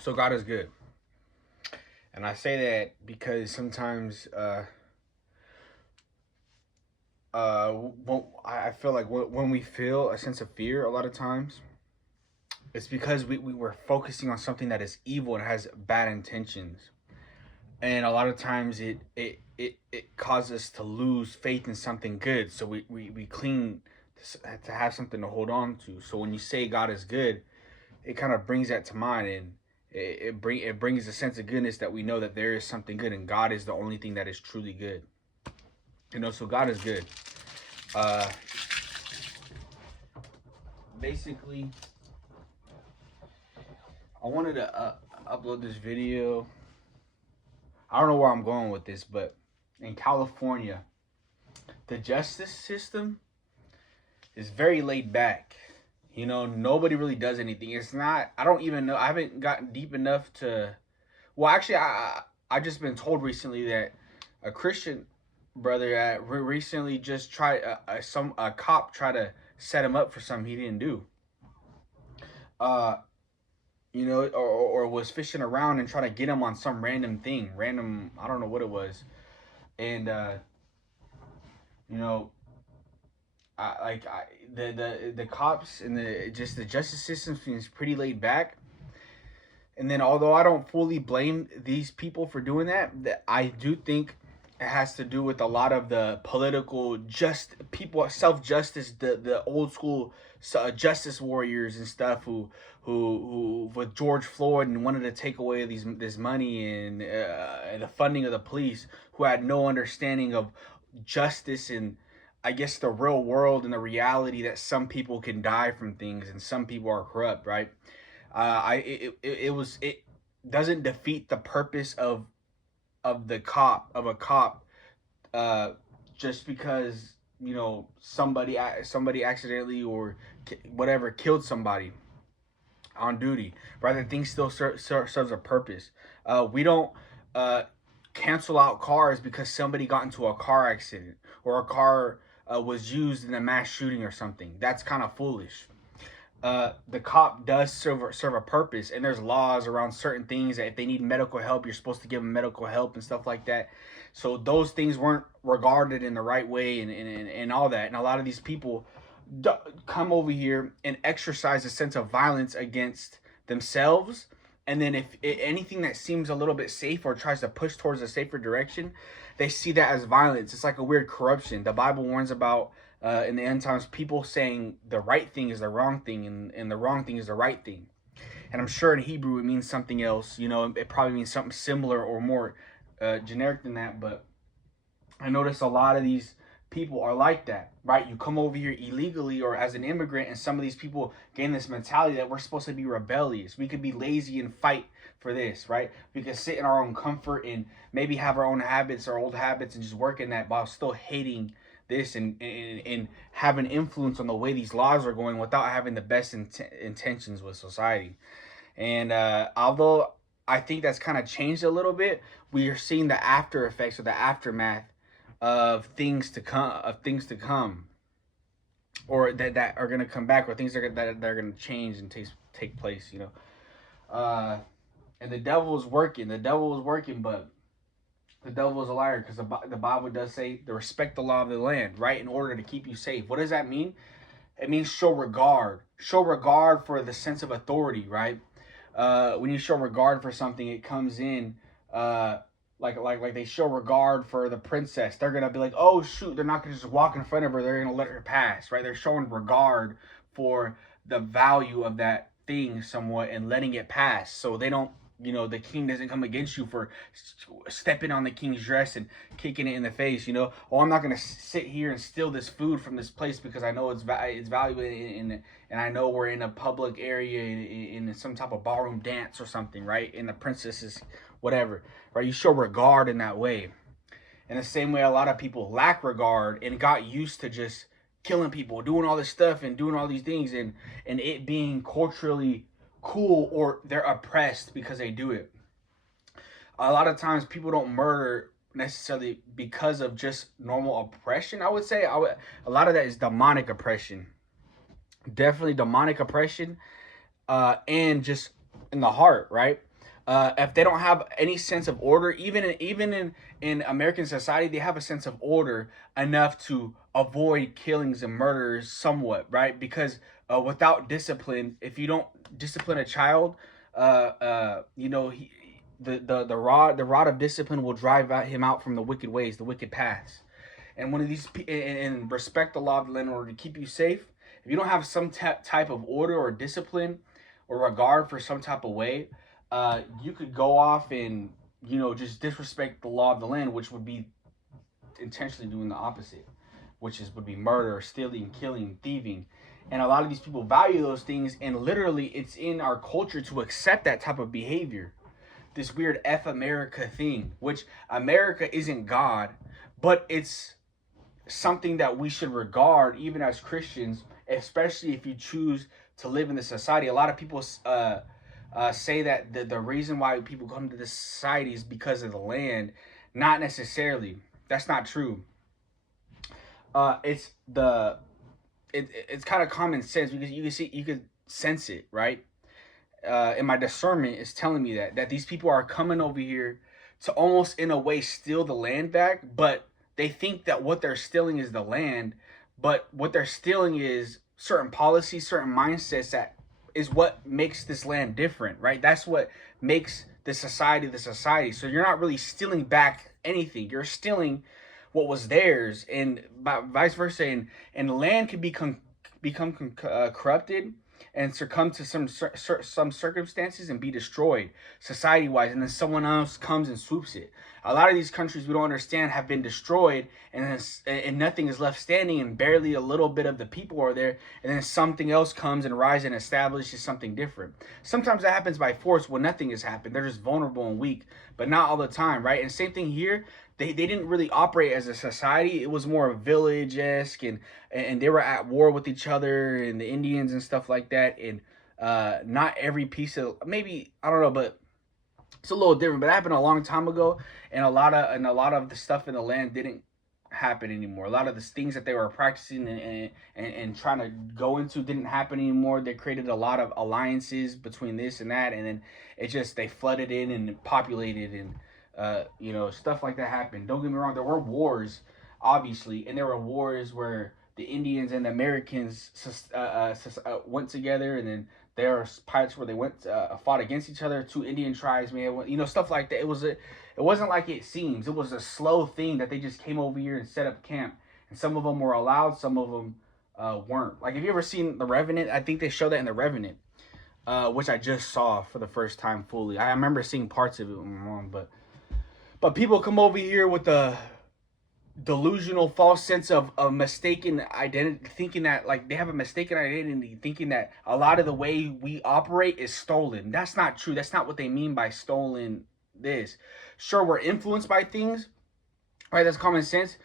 So God is good. And I say that because sometimes I feel like when we feel a sense of fear a lot of times, it's because we were focusing on something that is evil and has bad intentions. And a lot of times it causes us to lose faith in something good. So we cling to have something to hold on to. So when you say God is good, it kind of brings that to mind, and it brings a sense of goodness that we know that there is something good, and God is the only thing that is truly good. So God is good. Uh, Basically, I wanted to upload this video. I don't know where I'm going with this, but in California, the justice system is very laid back. Nobody really does anything. It's not. I don't even know. I haven't gotten deep enough to. Well, actually, I just been told recently that a Christian brother recently just tried a cop tried to set him up for something he didn't do. Uh, or was fishing around and trying to get him on some random thing, random. I don't know what it was, and you know, the cops and the justice system seems pretty laid back. And then, although I don't fully blame these people for doing that I do think it has to do with a lot of the political just people, self justice, the old school justice warriors and stuff who with George Floyd and wanted to take away this money and the funding of the police, who had no understanding of justice and I guess the real world and the reality that some people can die from things and some people are corrupt, right? It doesn't defeat the purpose of a cop uh just because somebody accidentally or whatever killed somebody on duty. Rather, things still serves a purpose. We don't uh cancel out cars because somebody got into a car accident or a car was used in a mass shooting or something. That's kind of foolish. The cop does serve a purpose, and there's laws around certain things that if they need medical help, you're supposed to give them medical help and stuff like that. So those things weren't regarded in the right way, and all that. And a lot of these people come over here and exercise a sense of violence against themselves. And then if anything that seems a little bit safe or tries to push towards a safer direction, they see that as violence. It's like a weird corruption. The Bible warns about in the end times people saying the right thing is the wrong thing and the wrong thing is the right thing. And I'm sure in Hebrew it means something else. It probably means something similar or more generic than that. But I notice a lot of these people are like that, right? You come over here illegally or as an immigrant, and some of these people gain this mentality that we're supposed to be rebellious. We could be lazy and fight for this, right? We could sit in our own comfort and maybe have our own habits, our old habits, and just work in that while still hating this and have an influence on the way these laws are going without having the best intentions with society. And although I think that's kind of changed a little bit, we are seeing the after effects or the aftermath of things to come, or that are going to come back, or things that are going to change and take place. And the devil is working. The devil is working, but the devil is a liar, because the Bible does say to respect the law of the land, right? In order to keep you safe. What does that mean? It means show regard. Show regard for the sense of authority, right? When you show regard for something, it comes in like they show regard for the princess. They're gonna be like, oh shoot, they're not gonna just walk in front of her. They're gonna let her pass, right? They're showing regard for the value of that thing somewhat and letting it pass, so they don't. The king doesn't come against you for stepping on the king's dress and kicking it in the face. Oh, I'm not gonna sit here and steal this food from this place because I know it's valuable and I know we're in a public area in some type of ballroom dance or something, right? And the princess is whatever, right? You show regard in that way. In the same way, a lot of people lack regard and got used to just killing people, doing all this stuff and doing all these things, and it being culturally cool, or they're oppressed because they do it. A lot of times people don't murder necessarily because of just normal oppression. I would say a lot of that is demonic oppression. Definitely demonic oppression, and just in the heart, right? If they don't have any sense of order, in American society, they have a sense of order enough to avoid killings and murders somewhat, right? Because without discipline, if you don't discipline a child, you know, the rod of discipline will drive him out from the wicked ways, the wicked paths. And one of these and respect the law of the land in order to keep you safe. If you don't have some type of order or discipline or regard for some type of way, you could go off and just disrespect the law of the land, which would be intentionally doing the opposite, which would be murder, stealing, killing, thieving. And a lot of these people value those things, and literally it's in our culture to accept that type of behavior. This weird F America thing, which America isn't God, but it's something that we should regard even as Christians, especially if you choose to live in this society. A lot of people say that the reason why people come to this society is because of the land. Not necessarily. That's not true. It's it's kind of common sense, because you can sense it, right? And my discernment is telling me that these people are coming over here to almost in a way steal the land back, but they think that what they're stealing is the land, but what they're stealing is certain policies, certain mindsets that is what makes this land different, right? That's what makes the society the society. So you're not really stealing back anything. You're stealing what was theirs, and vice versa. And the land can become corrupted and succumb to some circumstances and be destroyed society wise, and then someone else comes and swoops it. A lot of these countries we don't understand have been destroyed, and nothing is left standing, and barely a little bit of the people are there, and then something else comes and rises and establishes something different. Sometimes that happens by force when nothing has happened. They're just vulnerable and weak, but not all the time, right? And same thing here. They didn't really operate as a society. It was more village-esque, and they were at war with each other and the Indians and stuff like that. And not every piece of, maybe, I don't know, but it's a little different. But it happened a long time ago, and a lot of the stuff in the land didn't happen anymore. A lot of the things that they were practicing and trying to go into didn't happen anymore. They created a lot of alliances between this and that, and then they flooded in and populated, and stuff like that happened. Don't get me wrong, there were wars, obviously, and there were wars where the Indians and the Americans went together, and then there are parts where they fought against each other. Two Indian tribes, man, stuff like that. It wasn't like it seems. It was a slow thing that they just came over here and set up camp, and some of them were allowed, some of them weren't. Like, have you ever seen The Revenant? I think they show that in The Revenant, which I just saw for the first time fully. I remember seeing parts of it when I'm wrong, but people come over here with a delusional, false sense of mistaken identity, thinking that, like, they have a mistaken identity, thinking that a lot of the way we operate is stolen. That's not true. That's not what they mean by stolen this. Sure, we're influenced by things, right? That's common sense.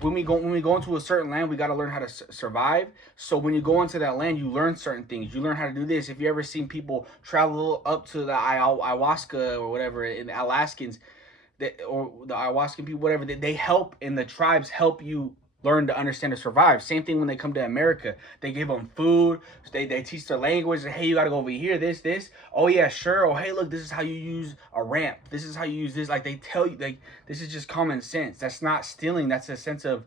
When we go into a certain land, we got to learn how to survive. So when you go into that land, you learn certain things. You learn how to do this. If you ever seen people travel up to the ayahuasca or whatever, in the Alaskans, or the ayahuascan people, whatever, they help, and the tribes help you learn to understand to survive. Same thing when they come to America. They give them food. They teach their language. Hey, you got to go over here, this. Oh, yeah, sure. Oh, hey, look, this is how you use a ramp. This is how you use this. Like, they tell you, like, this is just common sense. That's not stealing. That's a sense of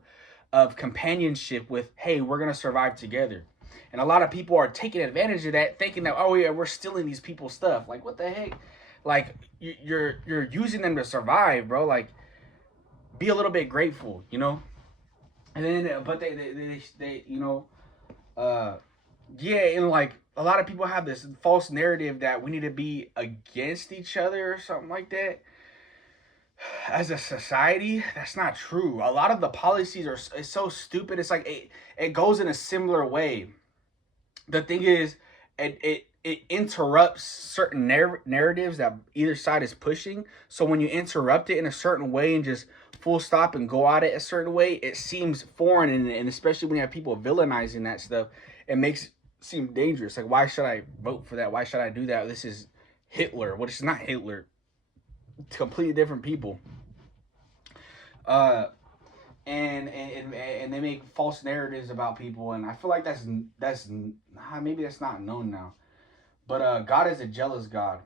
companionship with, hey, we're going to survive together. And a lot of people are taking advantage of that, thinking that, oh, yeah, we're stealing these people's stuff. Like, what the heck? Like, you're using them to survive, bro. Like, be a little bit grateful, And then, but they yeah, and like, a lot of people have this false narrative that we need to be against each other or something like that. As a society, that's not true. A lot of the policies it's so stupid. It's like it goes in a similar way. The thing is, it interrupts certain narratives that either side is pushing. So when you interrupt it in a certain way and just full stop and go at it a certain way, it seems foreign, and especially when you have people villainizing that stuff, it makes it seem dangerous. Like, why should I vote for that? Why should I do that? This is Hitler. Well, it's not Hitler. It's completely different people. And they make false narratives about people, and I feel like that's maybe that's not known now. But God is a jealous God.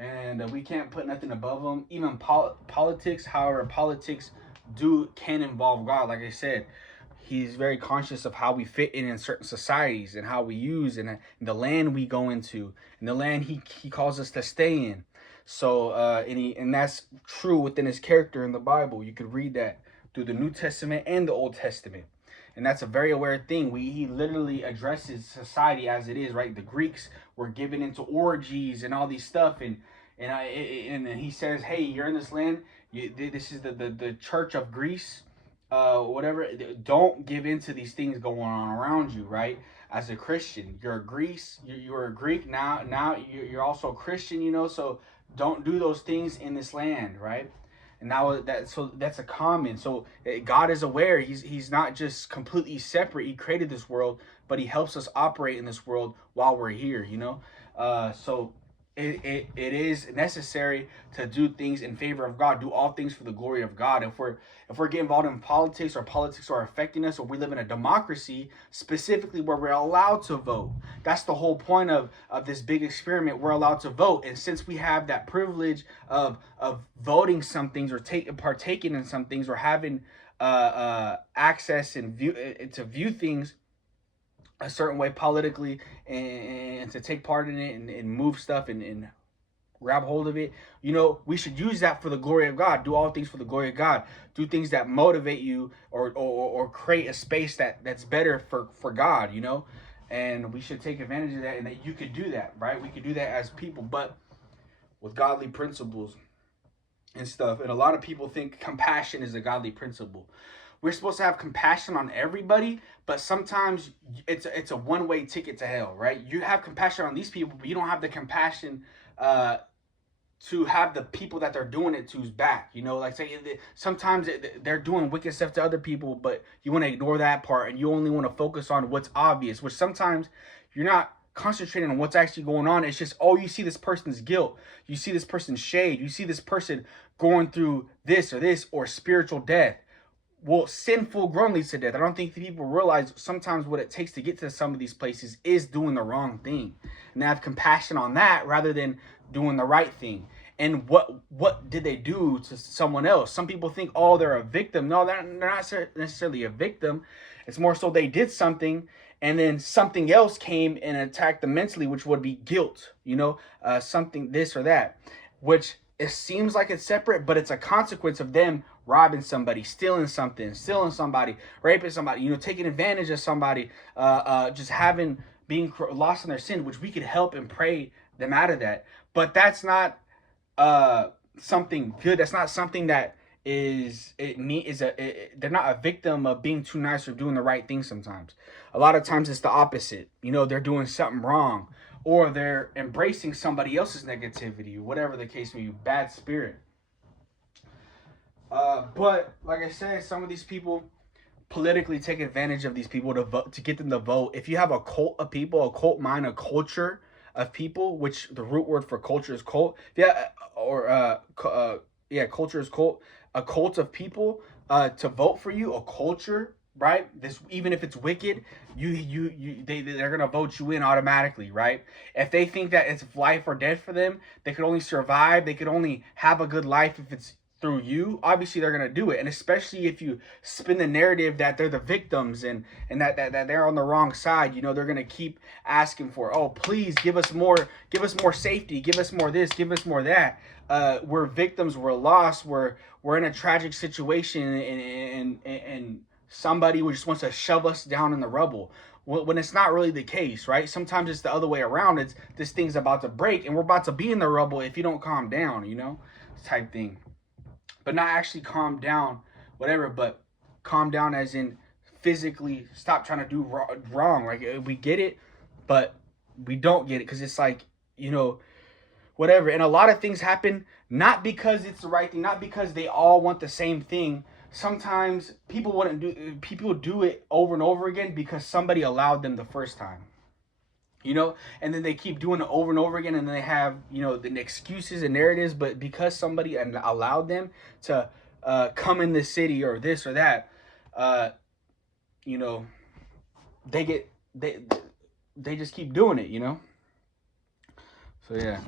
and we can't put nothing above them. Even politics, however, politics can involve God. Like I said, He's very conscious of how we fit in certain societies and how we use and the land we go into and the land he calls us to stay in. So and that's true within His character in the Bible. You could read that through the New Testament and the Old Testament. And that's a very aware thing. He literally addresses society as it is, right? The Greeks were given into orgies and all these stuff, and he says, hey, you're in this land. This is the Church of Greece, whatever. Don't give into these things going on around you, right? As a Christian, you're a Greece. You're a Greek now. Now you're also a Christian, So don't do those things in this land, right? And now that's a common. So God is aware. He's not just completely separate. He created this world, but He helps us operate in this world while we're here. So it is necessary to do things in favor of God. Do all things for the glory of God. If we're getting involved in politics, or politics are affecting us, or we live in a democracy specifically where we're allowed to vote. That's the whole point of this big experiment. We're allowed to vote, and since we have that privilege of voting some things, or partaking in some things, or having access and view things a certain way politically, and to take part in it, and move stuff, and grab hold of it, we should use that for the glory of God. Do all things for the glory of God. Do things that motivate you, or create a space that's better for God, and we should take advantage of that, and that you could do that, right? We could do that as people, but with godly principles and stuff. And a lot of people think compassion is a godly principle. We're supposed to have compassion on everybody, but sometimes it's a one-way ticket to hell, right? You have compassion on these people, but you don't have the compassion to have the people that they're doing it to's back. Like, say, sometimes they're doing wicked stuff to other people, but you want to ignore that part, and you only want to focus on what's obvious, which sometimes you're not concentrating on what's actually going on. It's just, you see this person's guilt, you see this person's shade, you see this person going through this or spiritual death. Well, sinful grown leads to death. I don't think people realize sometimes what it takes to get to some of these places is doing the wrong thing, and they have compassion on that rather than doing the right thing. And what did they do to someone else? Some people think, they're a victim. No, they're not necessarily a victim. It's more so they did something, and then something else came and attacked them mentally, which would be guilt. Something this or that, which it seems like it's separate, but it's a consequence of them robbing somebody, stealing somebody, raping somebody, taking advantage of somebody, just being lost in their sin, which we could help and pray them out of that. But that's not something good. That's not something that they're not a victim of being too nice or doing the right thing. Sometimes, a lot of times it's the opposite. They're doing something wrong, or they're embracing somebody else's negativity, whatever the case may be, bad spirit. But like I said, some of these people politically take advantage of these people to vote, to get them to vote. If you have a cult of people, a cult mind, a culture of people, which the root word for culture is cult. Culture is cult. A cult of people to vote for you, a culture, right? This, even if it's wicked, they're gonna vote you in automatically, right? If they think that it's life or death for them, they could only survive, they could only have a good life if it's through you. Obviously they're going to do it, and especially if you spin the narrative that they're the victims, and that they're on the wrong side, they're going to keep asking for, please give us more safety, give us more this, give us more that. We're victims, we're lost, we're in a tragic situation, and somebody just wants to shove us down in the rubble, when it's not really the case, right? Sometimes it's the other way around. It's this thing's about to break and we're about to be in the rubble if you don't calm down, type thing. But not actually calm down, whatever, but calm down as in physically stop trying to do wrong. Like, we get it, but we don't get it, because it's like, whatever. And a lot of things happen not because it's the right thing, not because they all want the same thing. Sometimes people do it over and over again because somebody allowed them the first time. And then they keep doing it over and over again, and then they have, the excuses and narratives, but because somebody allowed them to come in the city or this or that, they just keep doing it, so yeah.